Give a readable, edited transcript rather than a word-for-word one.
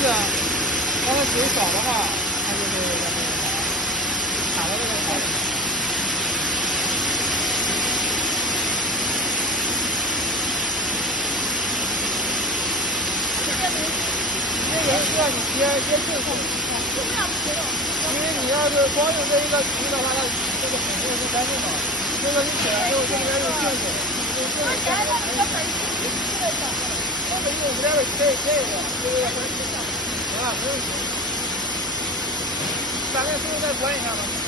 是啊，当它水少的话，它就会那个卡到这个槽里面。这也需要你先正上，因为你要是光用这一个渠的话，它这个水就不干净了。这个你起来之后，这里面有净水，有净水下来，我们用不了的这个，这个很行啊，没问题。大概是再关一下吧。